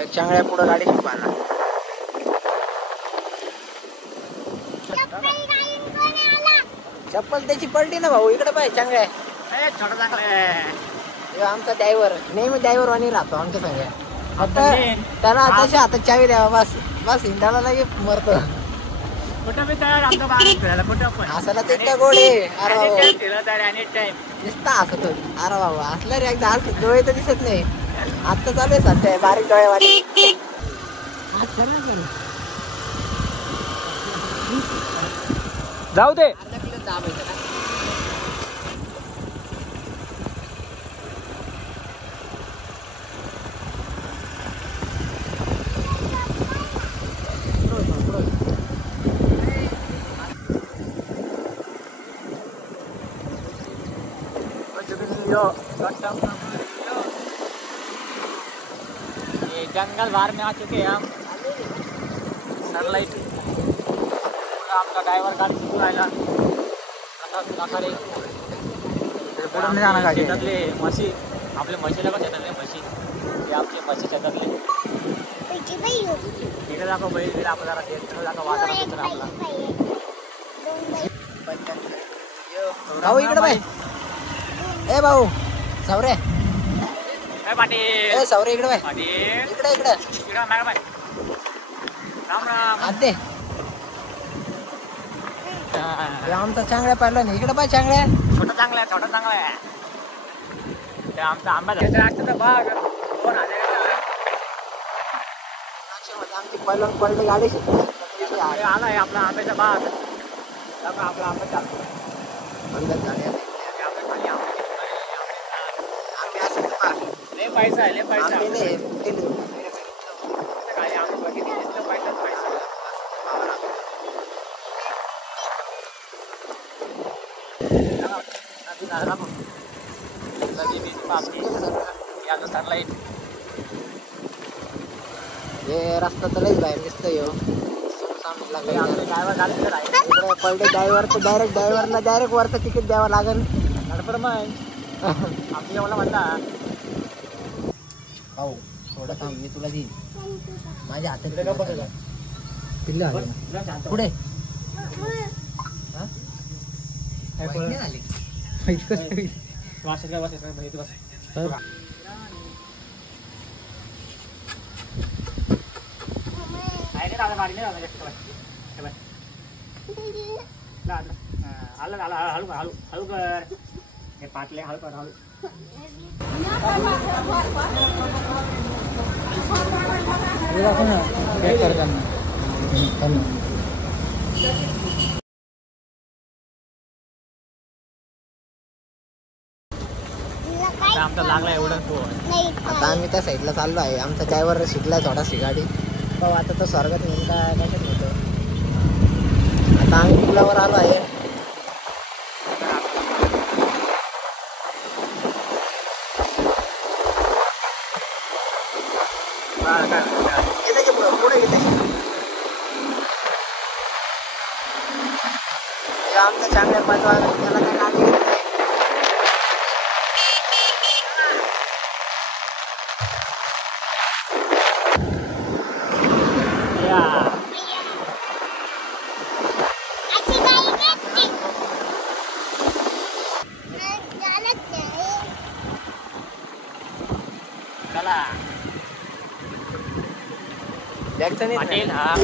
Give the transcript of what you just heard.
एक चांगल्या पुढे गाडी पाहणार. चप्पल त्याची पडली ना भाऊ. इकडे पाहिजे चांगल्या छोटा चांगला आमचा ड्रायव्हर नेहमी ड्रायव्हर वाणी राहतो आमच्या संग. आता त्याला आताच्या हातात चावी द्यावा बस बस हिंडाला लगे मरतो. असाला तितका गोड आहे. अरे नुसता हसतो. अरे बाबा असला रे एकदा हस डोळे तर दिसत नाही. आता चालू आहे सध्या बारीक डोळेवाली. जाऊ दे. ये जंगल बाहर में आ चुके हैं हम. सनलाइट आपका ड्राइवर गाड़ी सुरू राहिला. शेतातले म्हशी आपल्या म्हशीला पण शेतातले म्हशी हे आपले म्हशी शेतातले इकडे दाखव बैल इकडे आपण जरा तिकडे दाखव वातावरण आपला भाऊ इकडे बाय. ए भाऊ सावरे पाटील ए सावरे इकडे बाय. पाटील इकडे इकडे इकडे माग बाय. राम राम आते आमचा चांगल्या पाहिला नाही. इकडे पाय चांगल्या छोटा चांगला आहे छोटा चांगला आहे. ते आमचा आंबा झाला बाग कोण आले आमची पहिलं पडली गाडी आलाय आपला आंब्याचा बाग. आपला आंबा चालतो लय पैसा आहे लय पैसा काय आम्ही किती दिसलं पैसा पैसा. सनलाइट हे रस्ता तर लयच बाहेर दिसतोय. पडले ड्रायव्हर तर ड्रायव्हरला डायरेक्ट वरचं तिकीट द्यावं लागेल. आम्ही एवढा म्हणता भाऊ थोडं थांब मी तुला देईन. माझ्या हातात पिल्लं पुढे हळू कर हे पाटले हळू कर हळू. आमचा लागला एवढं. आता आम्ही त्या साईडला चाललो आहे. आमचा ड्रायव्हर शिकलाय थोडाशी गाडी. भाऊ आता तो स्वर्गात नेऊन काय कशात होतो. आता आम्ही पुलावर आलो आहे. पुढे आमच्या चांगल्या पाठवा त्याला काय गाडी येत नाही. पाटील हा